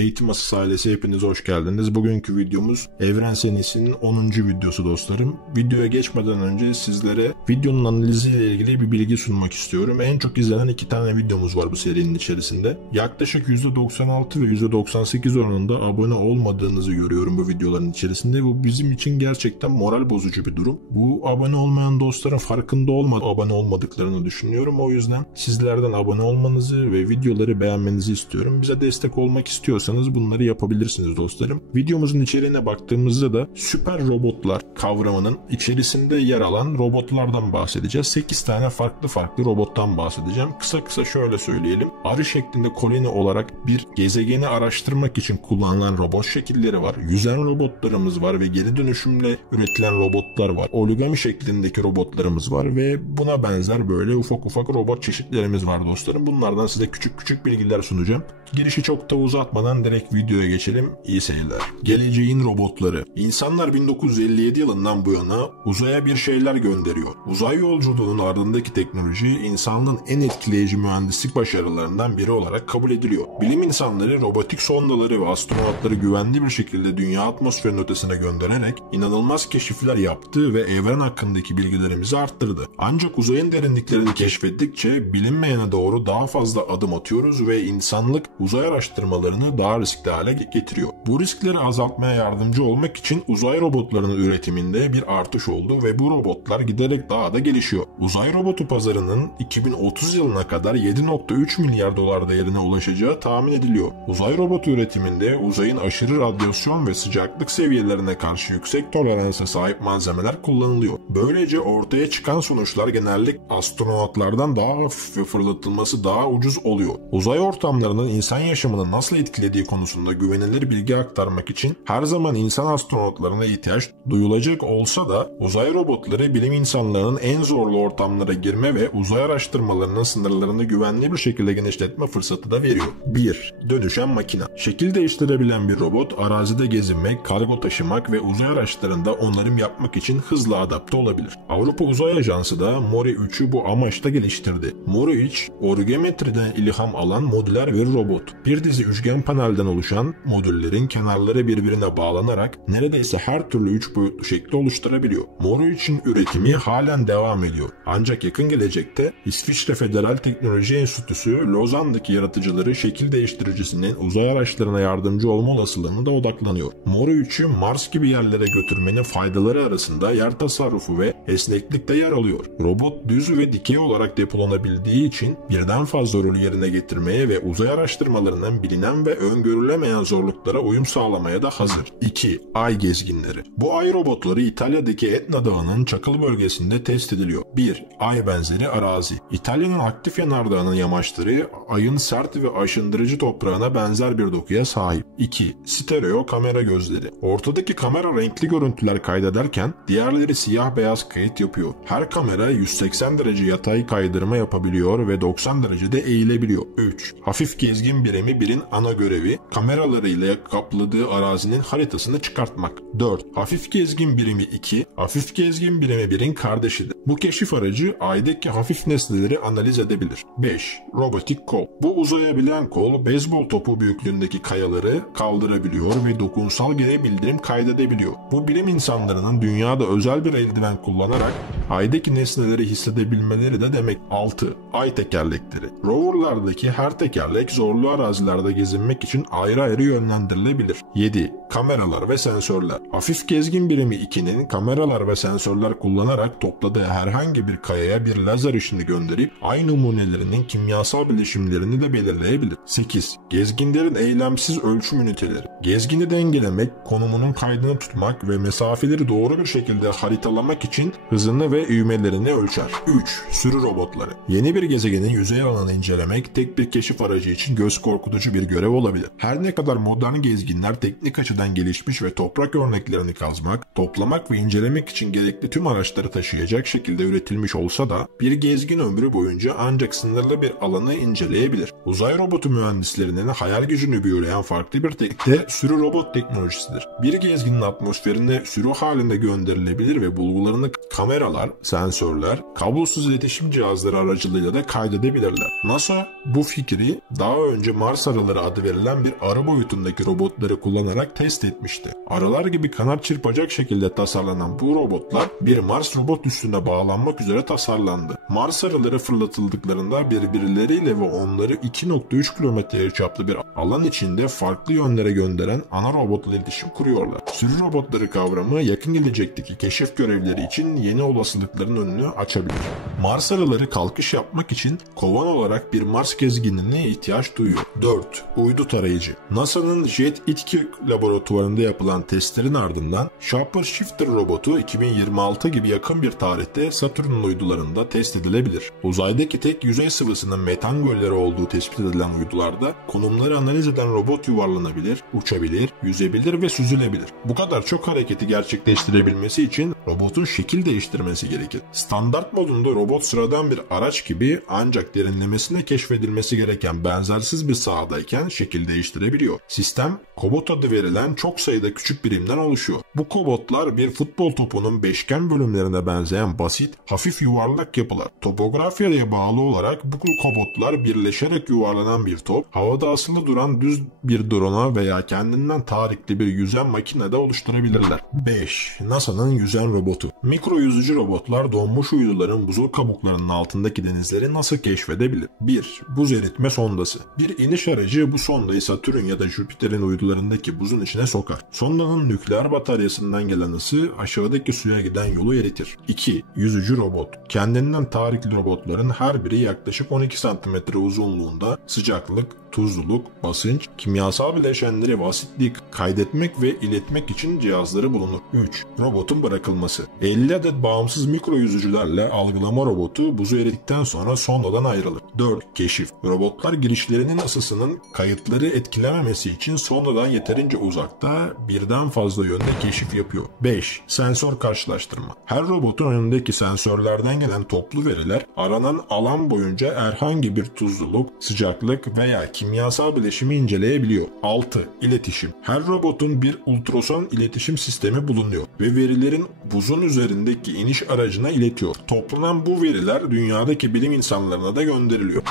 Eğitim Masası ailesi hepiniz hoş geldiniz. Bugünkü videomuz Evren serisinin 10. videosu dostlarım. Videoya geçmeden önce sizlere videonun analiziyle ilgili bir bilgi sunmak istiyorum. En çok izlenen 2 tane videomuz var bu serinin içerisinde. Yaklaşık %96 ve %98 oranında abone olmadığınızı görüyorum bu videoların içerisinde. Bu bizim için gerçekten moral bozucu bir durum. Bu abone olmayan dostların farkında abone olmadıklarını düşünüyorum. O yüzden sizlerden abone olmanızı ve videoları beğenmenizi istiyorum. Bize destek olmak istiyorsanız bunları yapabilirsiniz dostlarım. Videomuzun içeriğine baktığımızda da süper robotlar kavramının içerisinde yer alan robotlardan bahsedeceğiz. 8 tane farklı robottan bahsedeceğim. Kısa şöyle söyleyelim. Arı şeklinde koloni olarak bir gezegeni araştırmak için kullanılan robot şekilleri var. Yüzen robotlarımız var ve geri dönüşümle üretilen robotlar var. Origami şeklindeki robotlarımız var ve buna benzer böyle ufak robot çeşitlerimiz var dostlarım. Bunlardan size küçük bilgiler sunacağım. Girişi çok da uzatmadan direkt videoya geçelim. İyi seyirler. Geleceğin robotları. İnsanlar 1957 yılından bu yana uzaya bir şeyler gönderiyor. Uzay yolculuğunun ardındaki teknoloji insanlığın en etkileyici mühendislik başarılarından biri olarak kabul ediliyor. Bilim insanları robotik sondaları ve astronotları güvenli bir şekilde dünya atmosferinin ötesine göndererek inanılmaz keşifler yaptı ve evren hakkındaki bilgilerimizi arttırdı. Ancak uzayın derinliklerini keşfettikçe bilinmeyene doğru daha fazla adım atıyoruz ve insanlık uzay araştırmalarını daha riskli hale getiriyor. Bu riskleri azaltmaya yardımcı olmak için uzay robotlarının üretiminde bir artış oldu ve bu robotlar giderek daha da gelişiyor. Uzay robotu pazarının 2030 yılına kadar 7,3 milyar dolar değerine ulaşacağı tahmin ediliyor. Uzay robotu üretiminde uzayın aşırı radyasyon ve sıcaklık seviyelerine karşı yüksek toleransa sahip malzemeler kullanılıyor. Böylece ortaya çıkan sonuçlar genellikle astronotlardan daha hafif ve fırlatılması daha ucuz oluyor. Uzay ortamlarının insan yaşamını nasıl etkilediği konusunda güvenilir bilgi aktarmak için her zaman insan astronotlarına ihtiyaç duyulacak olsa da uzay robotları bilim insanlarının en zorlu ortamlara girme ve uzay araştırmalarının sınırlarını güvenli bir şekilde genişletme fırsatı da veriyor. 1. Dönüşen makine. Şekil değiştirebilen bir robot arazide gezinmek, kargo taşımak ve uzay araçlarında onarım yapmak için hızla adapte olabilir. Avrupa Uzay Ajansı da MORI 3'ü bu amaçla geliştirdi. MORI 3, origemetriden ilham alan modüler bir robot. Bir dizi üçgen panelden oluşan modüllerin kenarları birbirine bağlanarak neredeyse her türlü 3 boyutlu şekli oluşturabiliyor. MORI 3'ün üretimi halen devam ediyor. Ancak yakın gelecekte İsviçre Federal Teknoloji Enstitüsü Lozan'daki yaratıcıları şekil değiştiricisinin uzay araçlarına yardımcı olma olasılığına da odaklanıyor. MORI 3'ü Mars gibi yerlere götürmenin faydaları arasında yer tasarrufu ve esneklik de yer alıyor. Robot düz ve dikey olarak depolanabildiği için birden fazla rolü yerine getirmeye ve uzay araştırmalarının bilinen ve öngörülemeyen zorluklara uyum sağlamaya da hazır. 2. Ay gezginleri. Bu ay robotları İtalya'daki Etna Dağı'nın Çakıl bölgesinde test ediliyor. 1. Ay benzeri arazi. İtalya'nın aktif yanardağının yamaçları ayın sert ve aşındırıcı toprağına benzer bir dokuya sahip. 2. Stereo kamera gözleri. Ortadaki kamera renkli görüntüler kaydederken diğerleri siyah beyaz kayıt yapıyor. Her kamera 180 derece yatay kaydırma yapabiliyor ve 90 derecede eğilebiliyor. 3. Hafif gezgin birimi birin ana görevi kameralarıyla kapladığı arazinin haritasını çıkartmak. 4. Hafif gezgin birimi 2, hafif gezgin birimi 1'in kardeşidir. Bu keşif aracı aydaki hafif nesneleri analiz edebilir. 5. Robotik kol. Bu uzayabilen kol beyzbol topu büyüklüğündeki kayaları kaldırabiliyor ve dokunsal geri bildirim kaydedebiliyor. Bu bilim insanlarının dünyada özel bir eldiven kullanarak aydaki nesneleri hissedebilmeleri de demek. 6. Ay tekerlekleri. Roverlardaki her tekerlek zorlu arazilerde gezinmek için ayrı yönlendirilebilir. 7. Kameralar ve sensörler. Hafif gezgin birimi 2'nin kameralar ve sensörler kullanarak topladığı herhangi bir kayaya bir lazer ışını gönderip ay numunelerinin kimyasal bileşimlerini de belirleyebilir. 8. Gezginlerin eylemsiz ölçüm üniteleri. Gezgini dengelemek, konumunun kaydını tutmak ve mesafeleri doğru bir şekilde haritalamak için hızını ve ivmelerini ölçer. 3. Sürü robotları. Yeni bir gezegenin yüzey alanını incelemek tek bir keşif aracı için göz korkutucu bir görev olabilir. Her ne kadar modern gezginler teknik açıdan gelişmiş ve toprak örneklerini kazmak, toplamak ve incelemek için gerekli tüm araçları taşıyacak şekilde üretilmiş olsa da bir gezgin ömrü boyunca ancak sınırlı bir alanı inceleyebilir. Uzay robotu mühendislerinin hayal gücünü büyüleyen farklı bir teknik de sürü robot teknolojisidir. Bir gezginin atmosferine sürü halinde gönderilebilir ve bulgularını kameralar kameralar, sensörler, kablosuz iletişim cihazları aracılığıyla da kaydedebilirler. NASA bu fikri daha önce Mars arıları adı verilen bir arı boyutundaki robotları kullanarak test etmişti. Arılar gibi kanat çırpacak şekilde tasarlanan bu robotlar bir Mars robot üstüne bağlanmak üzere tasarlandı. Mars arıları fırlatıldıklarında birbirleriyle ve onları 2.3 kilometre çaplı bir alan içinde farklı yönlere gönderen ana robotla iletişim kuruyorlar. Sürü robotları kavramı yakın gelecekteki keşif görevleri için yeni olasılıkların önünü açabilir. Mars arıları kalkış yapmak için kovan olarak bir Mars gezginine ihtiyaç duyuyor. 4. Uydu tarayıcı. NASA'nın Jet 2 laboratuvarında yapılan testlerin ardından Shopper Shifter robotu 2026 gibi yakın bir tarihte Satürn'ün uydularında test edilebilir. Uzaydaki tek yüzey sıvısının metan gölleri olduğu tespit edilen uydularda konumları analiz eden robot yuvarlanabilir, uçabilir, yüzebilir ve süzülebilir. Bu kadar çok hareketi gerçekleştirebilmesi için robotun şekil değiştirmesi gerekir. Standart modunda robot sıradan bir araç gibi ancak derinlemesine keşfedilmesi gereken benzersiz bir sahadayken şekil değiştirebiliyor. Sistem, Cobot adı verilen çok sayıda küçük birimden oluşuyor. Bu Cobotlar bir futbol topunun beşgen bölümlerine benzeyen basit, hafif yuvarlak yapılar. Topografyaya bağlı olarak bu Cobotlar birleşerek yuvarlanan bir top, havada asılı duran düz bir drona veya kendinden tarikli bir yüzen makinede oluşturabilirler. 5. NASA'nın yüzen robotu. Mikro yüzücü robotlar donmuş uyduların buzul kabuklarının altındaki denizleri nasıl keşfedebilir? 1. Buz eritme sondası. Bir iniş aracı bu sondayı Satürn ya da Jüpiter'in uydularındaki buzun içine sokar. Sondanın nükleer bataryasından gelen ısı aşağıdaki suya giden yolu eritir. 2. Yüzücü robot. Kendinden tarikli robotların her biri yaklaşık 12 cm uzunluğunda sıcaklık, tuzluluk, basınç, kimyasal bileşenleri ve asitliği kaydetmek ve iletmek için cihazları bulunur. 3. Robotun bırakılması. 50 adet bağımsız mikro yüzücülerle algılama robotu buzu eridikten sonra sondadan ayrılır. 4. Keşif. Robotlar girişlerinin ısısının kayıtları etkilememesi için sondadan yeterince uzakta birden fazla yönde keşif yapıyor. 5. Sensör karşılaştırma. Her robotun önündeki sensörlerden gelen toplu veriler aranan alan boyunca herhangi bir tuzluluk, sıcaklık veya kimyasal bileşimi inceleyebiliyor. 6. İletişim. Her robotun bir ultrason iletişim sistemi bulunuyor ve verilerin buzun üzerindeki iniş aracına iletiyor. Toplanan bu veriler dünyadaki bilim insanlarına da gönderiliyor.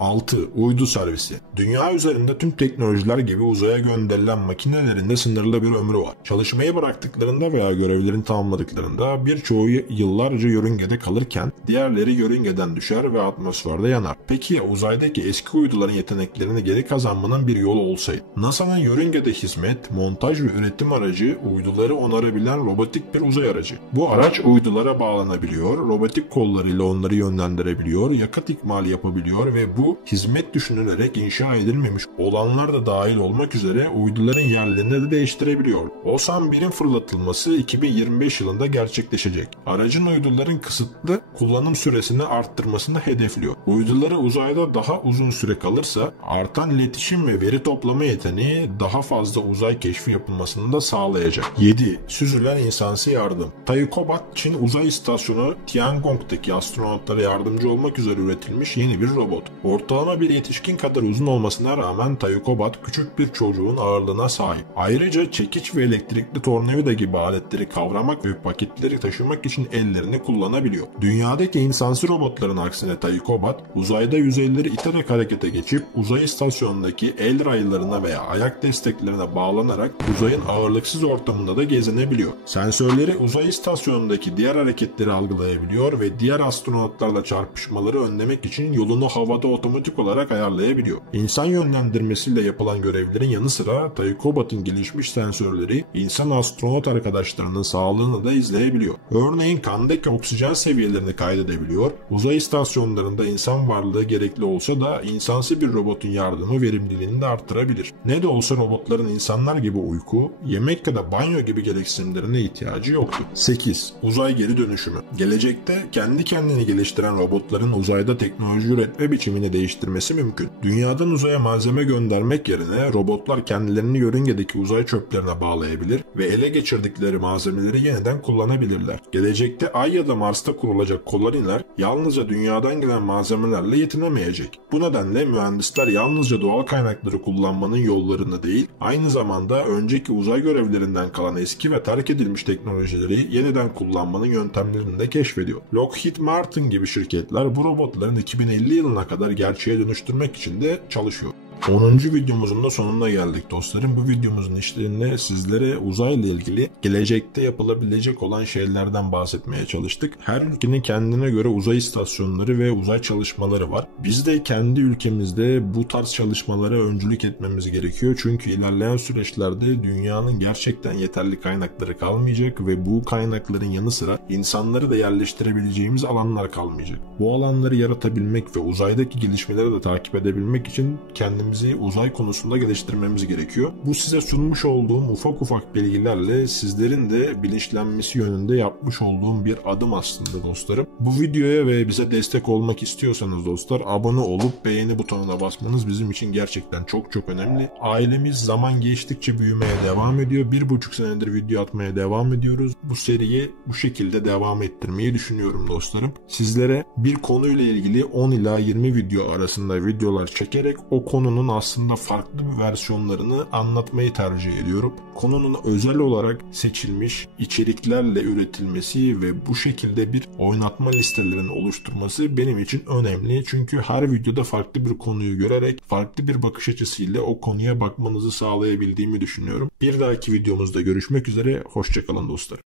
6. Uydu servisi. Dünya üzerinde tüm teknolojiler gibi uzaya gönderilen makinelerin de sınırlı bir ömrü var. Çalışmayı bıraktıklarında veya görevlerini tamamladıklarında birçoğu yıllarca yörüngede kalırken diğerleri yörüngeden düşer ve atmosferde yanar. Peki ya uzaydaki eski uyduların yeteneklerini geri kazanmanın bir yolu olsaydı? NASA'nın yörüngede hizmet, montaj ve üretim aracı uyduları onarabilen robotik bir uzay aracı. Bu araç uydulara bağlanabiliyor, robotik kollarıyla onları yönlendirebiliyor, yakıt ikmali yapabiliyor ve bu hizmet düşünülerek inşa edilmemiş olanlar da dahil olmak üzere uyduların yerlerini de değiştirebiliyor. OSAM 1'in fırlatılması 2025 yılında gerçekleşecek. Aracın uyduların kısıtlı kullanım süresini arttırmasını hedefliyor. Uyduları uzayda daha uzun süre kalırsa artan iletişim ve veri toplama yeteneği daha fazla uzay keşfi yapılmasını da sağlayacak. 7. Süzülen insansı yardım. Taikobat, Çin uzay istasyonu Tiangong'daki astronotlara yardımcı olmak üzere üretilmiş yeni bir robot. Ortalama bir yetişkin kadar uzun olmasına rağmen Taikobat küçük bir çocuğun ağırlığına sahip. Ayrıca çekiç ve elektrikli tornavida gibi aletleri kavramak ve paketleri taşımak için ellerini kullanabiliyor. Dünyadaki insansı robotların aksine Taikobat uzayda yüzeyleri iterek harekete geçip uzay istasyonundaki el raylarına veya ayak desteklerine bağlanarak uzayın ağırlıksız ortamında da gezinebiliyor. Sensörleri uzay istasyonundaki diğer hareketleri algılayabiliyor ve diğer astronotlarla çarpışmaları önlemek için yolunu havada otomatik olarak ayarlayabiliyor. İnsan yönlendirmesiyle yapılan görevlerin yanı sıra Taikobat'ın gelişmiş sensörleri insan astronot arkadaşlarının sağlığını da izleyebiliyor. Örneğin kandaki oksijen seviyelerini kaydedebiliyor. Uzay istasyonlarında insan varlığı gerekli olsa da insansı bir robotun yardımı verimliliğini de arttırabilir. Ne de olsa robotların insanlar gibi uyku, yemek ya da banyo gibi gereksinimlerine ihtiyacı yoktur. 8. Uzay geri dönüşümü. Gelecekte kendi kendini geliştiren robotların uzayda teknoloji üretme biçimini değiştirmesi mümkün. Dünyadan uzaya malzeme göndermek yerine robotlar kendilerini yörüngedeki uzay çöplerine bağlayabilir ve ele geçirdikleri malzemeleri yeniden kullanabilirler. Gelecekte Ay ya da Mars'ta kurulacak koloniler yalnızca dünyadan gelen malzemelerle yetinemeyecek. Bu nedenle mühendisler yalnızca doğal kaynakları kullanmanın yollarını değil, aynı zamanda önceki uzay görevlerinden kalan eski ve terk edilmiş teknolojileri yeniden kullanmanın yöntemlerini de keşfediyor. Lockheed Martin gibi şirketler bu robotların 2050 yılına kadar gerçeğe dönüştürmek için de çalışıyor. 10. videomuzun da sonuna geldik dostlarım. Bu videomuzun işlerinde sizlere uzayla ilgili gelecekte yapılabilecek olan şeylerden bahsetmeye çalıştık. Her ülkenin kendine göre uzay istasyonları ve uzay çalışmaları var. Biz de kendi ülkemizde bu tarz çalışmalara öncülük etmemiz gerekiyor. Çünkü ilerleyen süreçlerde dünyanın gerçekten yeterli kaynakları kalmayacak ve bu kaynakların yanı sıra insanları da yerleştirebileceğimiz alanlar kalmayacak. Bu alanları yaratabilmek ve uzaydaki gelişmeleri de takip edebilmek için kendimizi uzay konusunda geliştirmemiz gerekiyor. Bu size sunmuş olduğum ufak bilgilerle sizlerin de bilinçlenmesi yönünde yapmış olduğum bir adım aslında dostlarım. Bu videoya ve bize destek olmak istiyorsanız dostlar, abone olup beğeni butonuna basmanız bizim için gerçekten çok önemli. Ailemiz zaman geçtikçe büyümeye devam ediyor. 1,5 senedir video atmaya devam ediyoruz. Bu seriyi bu şekilde devam ettirmeyi düşünüyorum dostlarım. Sizlere bir konuyla ilgili 10 ila 20 video arasında videolar çekerek o konunun aslında farklı bir versiyonlarını anlatmayı tercih ediyorum. Konunun özel olarak seçilmiş içeriklerle üretilmesi ve bu şekilde bir oynatma listelerinin oluşturması benim için önemli. Çünkü her videoda farklı bir konuyu görerek farklı bir bakış açısıyla o konuya bakmanızı sağlayabildiğimi düşünüyorum. Bir dahaki videomuzda görüşmek üzere. Hoşça kalın dostlar.